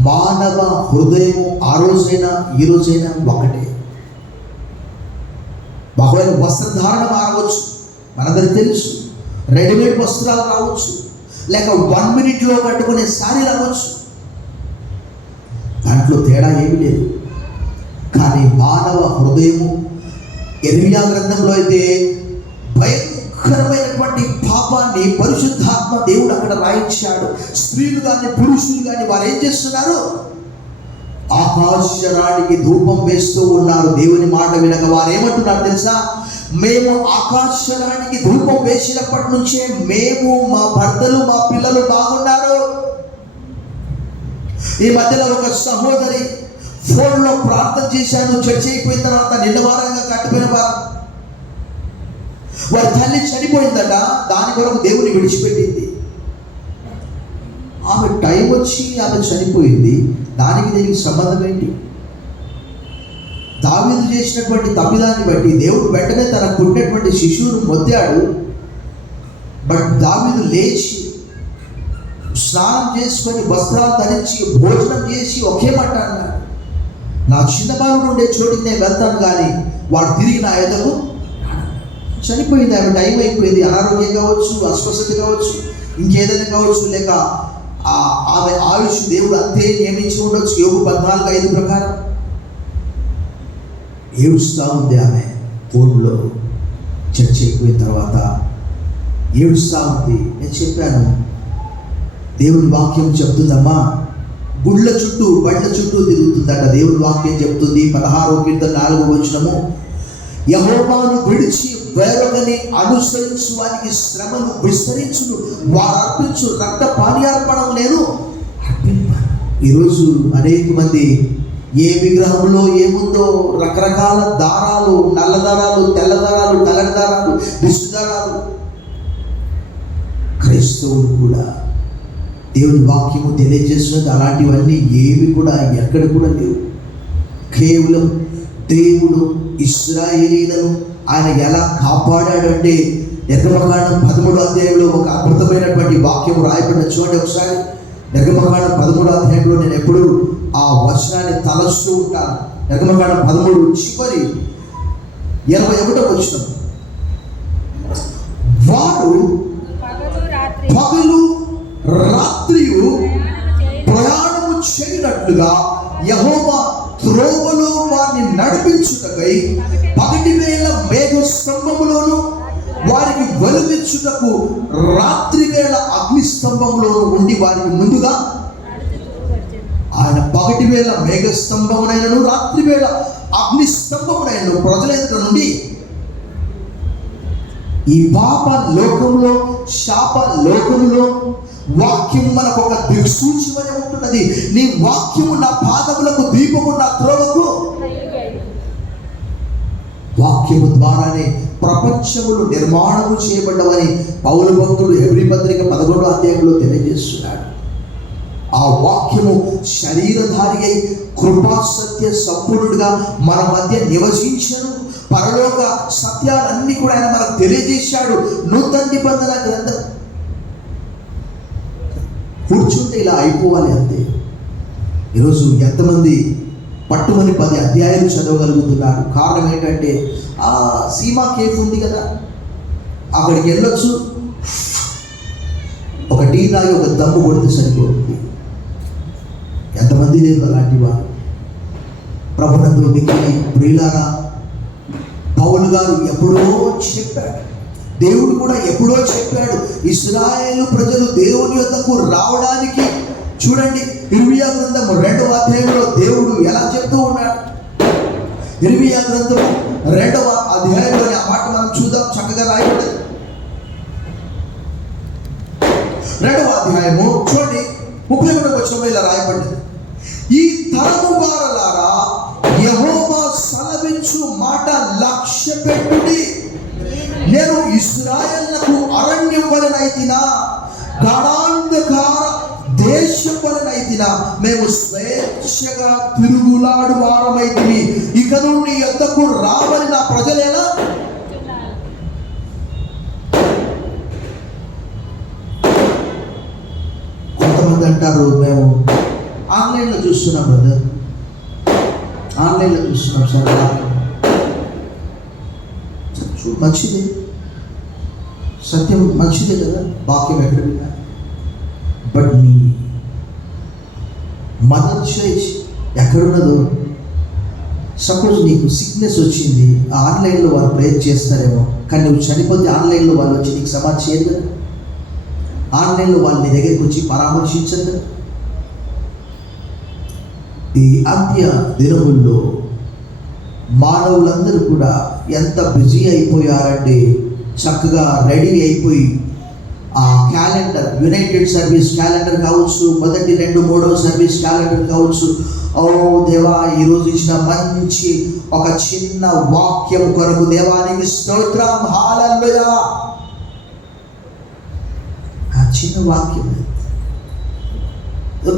మానవ హృదయము ఆ రోజైనా ఈ రోజైనా ఒకటే. ఒకవేళ వస్త్రధారణ మారవచ్చు, మనందరికి తెలుసు. రెడీమేడ్ వస్త్రాలు రావచ్చు, లేక 1 minute కట్టుకునే శారీ రావచ్చు. దాంట్లో తేడా ఏమీ లేదు. కానీ మానవ హృదయము, యెరెమీయా గ్రంథంలో అయితే భయంకరమైనటువంటి పాపాన్ని పరిశుద్ధాత్మ దేవుడు అక్కడ రాయించాడు. స్త్రీలు కానీ పురుషులు కానీ వారు ఏం చేస్తున్నారు? ఆకాశరానికి ధూపం వేస్తూ ఉన్నారు. దేవుని మాట వినక వారు ఏమంటున్నారు తెలుసా? మేము ఆకాశరానికి ధూపం వేసినప్పటి నుంచే మేము, మా భర్తలు, మా పిల్లలు బాగున్నారు. ఈ మధ్యలో ఒక సహోదరి ఫోన్లో ప్రార్థన చేశాను, చర్చ అయిపోయిన తర్వాత నిన్న వారంగా కట్టుకున్న వారి తల్లి చనిపోయిందట. దాని కొరకు దేవుని విడిచిపెట్టింది. ఆమె టైం వచ్చి ఆమె చనిపోయింది. దానికి దీనికి సంబంధం ఏంటి? దావీదు చేసినటువంటి తప్పిదాన్ని బట్టి దేవుడు వెంటనే తన పుట్టినటువంటి శిశువును మొద్దాడు. బట్ దావీదు లేచి స్నానం చేసుకొని వస్త్రాలు ధరించి భోజనం చేసి ఒకే మాట అన్నాడు, నా చిన్న బాలుడు ఉండే చోటికి నేను వెళ్తాను, కానీ వాడు తిరిగి నా ఎదకు. చనిపోయింది ఆమె, టైం అయిపోయింది. అనారోగ్యం కావచ్చు, అస్వస్థత కావచ్చు, ఇంకేదైనా కావచ్చు, లేక ఆమె ఆయుష్ దేవుడు అంతే నియమించి ఉండొచ్చు. యోగు 14:5 ప్రకారం ఏడుస్తూ ఉంది ఆమె. ఫోన్లో చర్చ అయిపోయిన తర్వాత ఏడుస్తూ ఉంది. నేను చెప్పాను, దేవుని వాక్యం చెప్తుందమ్మా, గుళ్ళ చుట్టూ బండ్ల చుట్టూ తిరుగుతుందట. దేవుని వాక్యం చెప్తుంది 16వ కీర్తన 4వ వచనము, యెహోవాను విడిచి వేరొకని అనుసరించు వారికి శ్రమను విస్తరించును, వారు అర్పించు రక్త పానీయార్పణం నేను అర్పింపను. ఈరోజు అనేక మంది ఏ విగ్రహంలో ఏముందో రకరకాల దారాలు, నల్ల దారాలు, తెల్ల దారాలు, తెల్లటి దారాలు, దిష్టి దారాలు. క్రైస్తవులు కూడా దేవుని వాక్యము తెలియజేస్తున్నది అలాంటివన్నీ ఏవి కూడా ఎక్కడ కూడా లేవు. కేవలం దేవుడు ఇశ్రాయేలీయులను ఆయన ఎలా కాపాడాడంటే, నిర్గమకాండం 13వ అధ్యాయంలో ఒక అద్భుతమైనటువంటి వాక్యం రాయబడిన చూడండి ఒకసారి. నిర్గమకాండం 13వ అధ్యాయంలో నేను ఎప్పుడు ఆ వచనాన్ని తలస్తూ ఉంటాను. నిర్గమకాండం 13 చివరి 21వ వచనం, వారు పగలు రాత్రియు ప్రయాణము చేయనట్లుగా యెహోవా త్రోవలో వారిని నడిపించుటకై పగటి వేళ మేఘ స్తంభములోను, వారికి వెలుగిచ్చుటకు రాత్రి వేళ అగ్ని స్తంభంలోను ఉండి వారికి ముందుగా ఆయన పగటి వేళ మేఘ స్తంభమునైనను రాత్రి వేళ అగ్ని స్తంభమునైనను ప్రజల ఎదుట నుండి. ఈ పాప లోకంలో, శాప లోకంలో వాక్యం మనకు ఒక దిక్సూచి వలె ఉంటున్నది. నీ వాక్యము నా పాదములకు దీపము, నా త్రోవకు. వాక్యము ద్వారానే ప్రపంచములు నిర్మాణము చేయబడ్డవని పౌలు భక్తుడు హెబ్రీ పత్రిక 11వ అధ్యాయంలో తెలియజేస్తున్నాడు. ఆ వాక్యము శరీరధారి అయి కృపా సత్య సంపూర్ణుడిగా మన మధ్య నివసించను. పరలోక సత్యాలన్నీ కూడా ఆయన మనకు తెలియజేశాడు. నూతన నిబంధన గ్రంథం కూర్చుంటే ఇలా అయిపోవాలి అంతే. ఈరోజు ఎంతమంది పట్టుమని 10 అధ్యాయాలు చదవగలుగుతున్నారు? కారణం ఏంటంటే ఆ సీమా కేఫ్ ఉంది కదా, అక్కడికి వెళ్ళొచ్చు, ఒక టీ తాగి ఒక దమ్ము కొడితే సరిపోతుంది. ఎంతమంది లేదు అలాంటి వారు? ప్రభునందు మిక్కిలి ప్రియులారా, పౌలు గారు ఎప్పుడో చెప్పాడు, దేవుడు కూడా ఎప్పుడో చెప్పాడు, ఇశ్రాయేలు ప్రజలు దేవుని యొద్దకు రావడానికి. చూడండి, ఇర్మియా గ్రంథం 2వ అధ్యాయంలో దేవుడు ఎలా చెప్తూ ఉన్నాడు, ఇర్మియా గ్రంథం 2వ అధ్యాయంలోని ఆ మాట మనం చూద్దాం. చక్కగా రాయబడింది. 2వ అధ్యాయము చూడండి 31వ వచనంలో ఇలా రాయబడింది. ఈ తరము వారలారా, యెహోవా సెలవిచ్చు మాట లక్ష్య పెట్టుడి. నేను ఇశ్రాయేలునకు అరణ్యం వలనైతినా, గాఢాంధకార దేశం వలనైతినా, మేము స్వేచ్ఛగా తిరుగులాడు వారమైతిమి. ఇక నుండి యొద్దకు రావని నా ప్రజలేనా? కొంతమంది అంటారు, మేము ఆన్లైన్లో చూస్తున్నాం బ్రదర్, ఆన్లైన్లో చూస్తున్నాం సార్. మంచిదే, సత్యం మంచిదే కదా, వాక్యం ఎక్కడ విన్నా. బట్ నీ మదర్ చర్చ్ ఎక్కడున్నదో, సపోజ్ నీకు సిక్నెస్ వచ్చింది, ఆన్లైన్లో వాళ్ళు ప్రేర్ చేస్తారేమో, కానీ నువ్వు చనిపోతే ఆన్లైన్లో వాళ్ళు వచ్చి నీకు సమాధి చేయరు కదా, ఆన్లైన్లో వాళ్ళు నీ దగ్గరికి వచ్చి పరామర్శించరు కదా. ఈ అంత్య దినముల్లో మానవులందరూ కూడా ఎంత బిజీ అయిపోయారంటే, చక్కగా రెడీ అయిపోయి ఆ క్యాలెండర్, యునైటెడ్ సర్వీస్ క్యాలెండర్ కావచ్చు, మొదటి 2, 3వ సర్వీస్ క్యాలెండర్ కావచ్చు, ఓ దేవా ఈరోజు ఇచ్చిన మంచి ఒక చిన్న వాక్యం కొరకు దేవానికి స్తోత్రం, హల్లెలూయా. ఆ చిన్న వాక్యం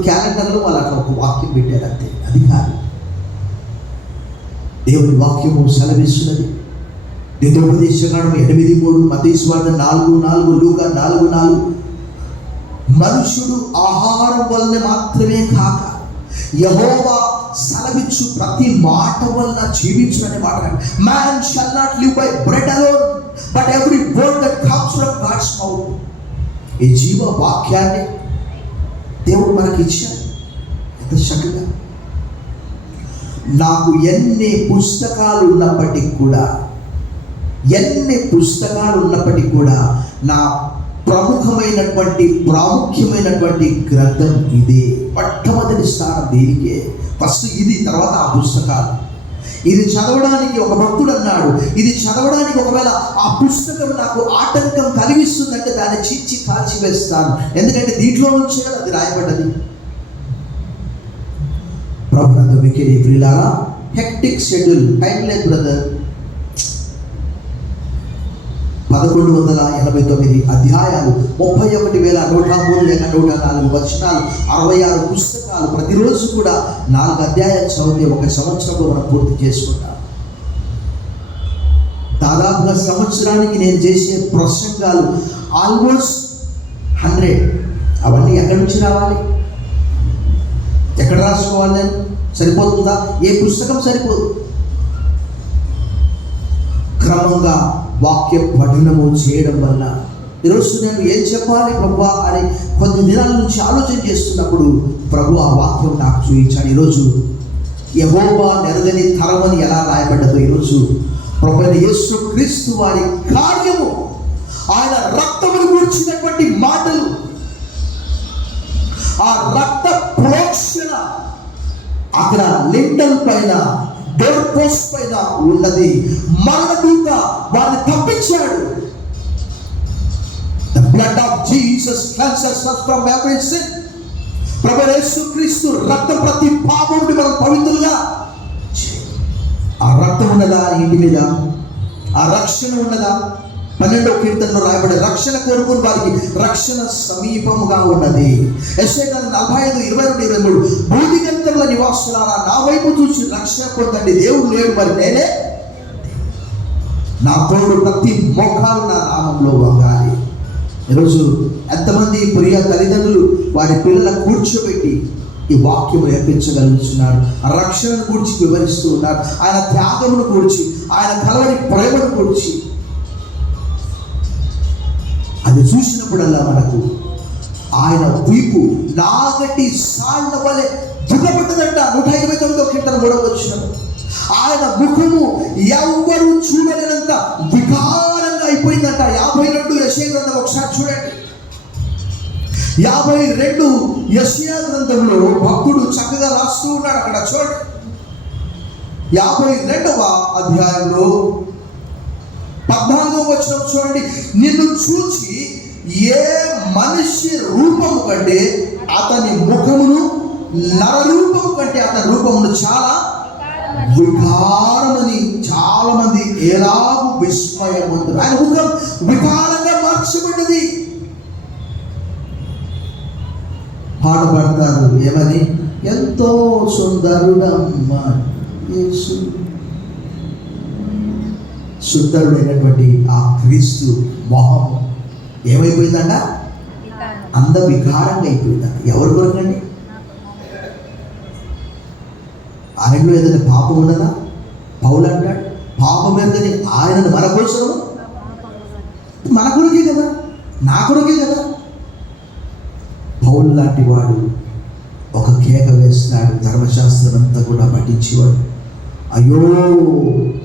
క్యాలెండర్లో వాళ్ళు అట్లా ఒక వాక్యం పెట్టారు అంతే, అది కాదు. దేవుని వాక్యము సెలవిస్తున్నది. ద్వితోపదేశకాండం 8:3, మత్తయి సువార్త 4:4, లూకా 4:4. మనుషుడు ఆహారం వలన మాత్రమే కాక యెహోవా సెలవిచ్చు ప్రతి మాట వలన జీవించుననే మాట. Man shall not live by bread alone, but every word that comes from God's mouth. ఈ జీవ వాక్యాన్ని దేవుడు మనకి ఇచ్చాడు. ఎంత చక్కగా. నాకు ఎన్ని పుస్తకాలు ఉన్నప్పటికీ కూడా నా ప్రాముఖ్యమైనటువంటి గ్రంథం ఇదే. మొట్టమొదటి స్థానం దీనికే. ఫస్ట్ ఇది, తర్వాత ఆ పుస్తకాలు. ఇది చదవడానికి ఒక భక్తుడు అన్నాడు, ఇది చదవడానికి ఒకవేళ ఆ పుస్తకం నాకు ఆటంకం కలిగిస్తుందంటే దాన్ని చించి కాల్చివేస్తాను, ఎందుకంటే దీంట్లో నుంచే అది రాయబడ్డది. ప్రభుత్వ వికేడి ప్రియులారా, హెక్టిక్ షెడ్యూల్, టైం లేదు బ్రదర్. 1189 అధ్యాయాలు, 31,103 లేక 104 వచనాలు, 66 పుస్తకాలు. ప్రతిరోజు కూడా 4 అధ్యాయాలు చదివితే 1 సంవత్సరంలో మనం పూర్తి చేసుకుంటాం. దాదాపుగా సంవత్సరానికి నేను చేసే ప్రసంగాలు ఆల్మోస్ట్ 100. అవన్నీ ఎక్కడి నుంచి రావాలి? ఎక్కడ రాసుకోవాలి? నేను సరిపోతుందా? ఏ పుస్తకం సరిపోదు. క్రమంగా వాక్య పఠనము చేయడం వల్ల ఈరోజు నేను ఏం చెప్పాలి ప్రభువా అని కొద్ది దినాల నుంచి ఆలోచన చేస్తున్నప్పుడు ప్రభు ఆ వాక్యం నాకు చూపించాడు. ఈరోజు యెహోవా నెరగని తరమని ఎలా రాయబడ్డదో, ఈరోజు ప్రభువైన యేసు క్రీస్తు వారి కార్యము, ఆయన రక్తమును గూర్చినటువంటి మాటలు, ఆ రక్త ప్రోక్షణ అక్కడ లింటల్ పైన, డోర్ పోస్ట్ పైన ఉన్నది. మరణదూత వారిని తప్పించాడు. The blood of Jesus cleanses us from every sin. ప్రభువైన యేసుక్రీస్తు రక్తం ప్రతి పాపం నుండి మనం పవిత్రులుగా. ఆ రక్తం ఉన్నదా ఇంటి మీద? ఆ రక్షణ ఉన్నదా? 12వ కీర్తనలో రాయబడే రక్షణ కోరుకుని వారికి రక్షణ సమీపముగా ఉన్నది. యెషయా 45:22-23 భూదిగంతముల నివాసులారా నా వైపు చూసి రక్షణ పొందండి, దేవుడు లేడు మరి నేనే, నా తోడు ప్రతి మోకాలు నా నామంలో వంగాలి. ఈరోజు ఎంతమంది ప్రియ తల్లిదండ్రులు వారి పిల్లలను కూర్చోబెట్టి ఈ వాక్యము నేర్పించగలుగుతున్నారు, ఆ రక్షణను గురించి వివరిస్తూ ఉన్నారు, ఆయన త్యాగమును గురించి, ఆయన కలవని ప్రేమను గురించి. అది చూసినప్పుడల్లా మనకు ఆయన వీపు నాగటి సాళ్ల వలె దుఃఖపడ్డదంట. 129వ కీర్తన 3వ వచనం. ఆయన ముఖము ఎవ్వరూ చూడలేనంత వికారంగా అయిపోయిందంట. 52 యెషయా గ్రంథం ఒకసారి చూడండి. 52 యెషయా గ్రంథంలో భక్తుడు చక్కగా రాస్తూ ఉన్నాడు. అక్కడ చూడండి, 52వ అధ్యాయంలో 14వ వచనం చూడండి. నిన్ను చూచి ఏ మనిషి రూపము కంటే అతని ముఖమును, నరరూపము కంటే అతని రూపమును చాలా వికారమని చాలా మంది ఎలాగూ విస్మయమంతులు. ఆయన ముఖం వికారంగా మార్చబడ్డది. పాట పాడతారు ఏమని? ఎంతో సుందరుడమ్మ యేసు. సుందరుడైనటువంటి ఆ క్రీస్తు మొహం ఏమైపోయిందంట? అంద వికారంగా అయిపోయిందంట. ఎవరు కొరకండి? ఆయనలో ఏదైనా పాపం ఉన్నదా? పౌలు అంటాడు పాపం ఏదని ఆయనను మన కోసం, మన కొరకే కదా, నా కొరకే కదా. పౌలు లాంటి వాడు ఒక కేక వేస్తాడు, ధర్మశాస్త్రం అంతా కూడా పఠించేవాడు. అయ్యో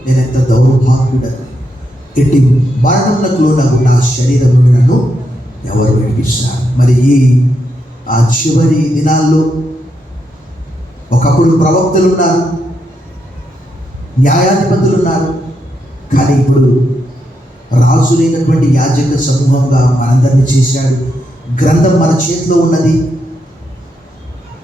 నేనెంత దౌర్భాగ్యుడను, ఎట్టి మరణములకు లోనగు నా శరీరం నుండి నన్ను ఎవరు విడిపిస్తారు. మరి ఆ చివరి దినాల్లో ఒకప్పుడు ప్రవక్తలు ఉన్నారు, న్యాయాధిపతులు ఉన్నారు, కానీ ఇప్పుడు రాజులైనటువంటి యాజక సమూహంగా మనందరినీ చేశాడు. గ్రంథం మన చేతిలో ఉన్నది.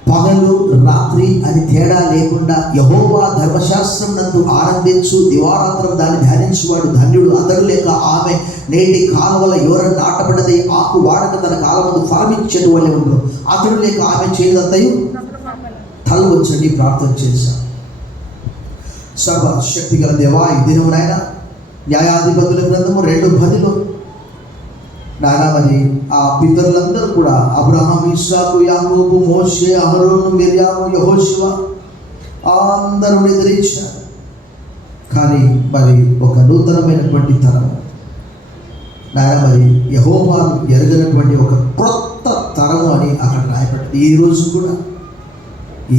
పగలు రాత్రి అని తేడా లేకుండా యెహోవా ధర్మశాస్త్రం నందు ఆనందించు, దివారాత్రం దాన్ని ధ్యానించువాడు ధన్యుడు. అతడు లేక ఆమె నేటి కాలువల ఎవరన్నా నాటబడ్డది ఆకు వాడక తన కాలమందు ఫలమిచ్చేటు వల్లే ఉండదు. అతడు లేక ఆమె చేయదంతయు తల వచ్చండి ప్రార్థన చేశాం. సర్వశక్తి గల దేవా, ఈ దినమునైనా న్యాయాధిపతుల గ్రంథము 2:10 నానా మరి ఆ పితరులందరూ కూడా అబ్రహాం, ఇస్సాకు, యాకోబు, మోషే, అహరోను, మిర్యాము, యెహోషువ అందరూ నిద్రించారు. కానీ మరి ఒక నూతనమైనటువంటి తరం నాయన మరి యెహోవాను ఎరగనటువంటి ఒక క్రొత్త తరము అని అక్కడ రాయబడింది. ఈరోజు కూడా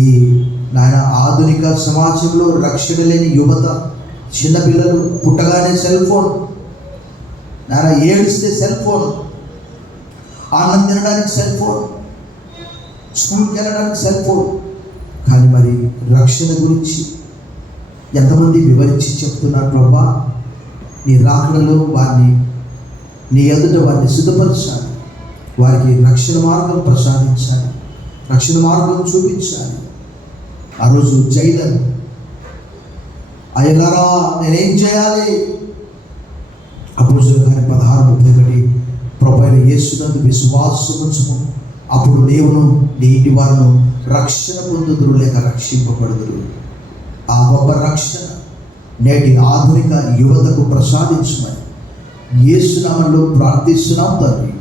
ఈ నాయన ఆధునిక సమాజంలో రక్షణ లేని యువత, చిన్నపిల్లలు పుట్టగానే సెల్ ఫోన్, నాయన ఏడిస్తే సెల్ ఫోన్, అన్నం తినడానికి సెల్ ఫోన్, స్కూల్కి వెళ్ళడానికి సెల్ ఫోన్. కానీ మరి రక్షణ గురించి ఎంతమంది వివరించి చెప్తున్నారు? ప్రభా, నీ రాకడలో వారిని నీ ఎదుట వారిని సిద్ధపరచాలి, వారికి రక్షణ మార్గం ప్రసాదించాలి, రక్షణ మార్గం చూపించాలి. ఆ రోజు జైలర్ అయ్యలారా నేనేం చేయాలి? అపోస్తలుల కార్యం 16:31 ప్రభువైన యేసునందు విశ్వాసముంచుము, అప్పుడు నీవును నీ ఇంటి వారును రక్షణ పొందుదురు లేక రక్షింపబడుదురు. ఆ గొప్ప రక్షణ నేటి ఆధునిక యువతకు ప్రసాదించమని యేసు నామములో ప్రార్థిస్తున్నాం తండ్రి.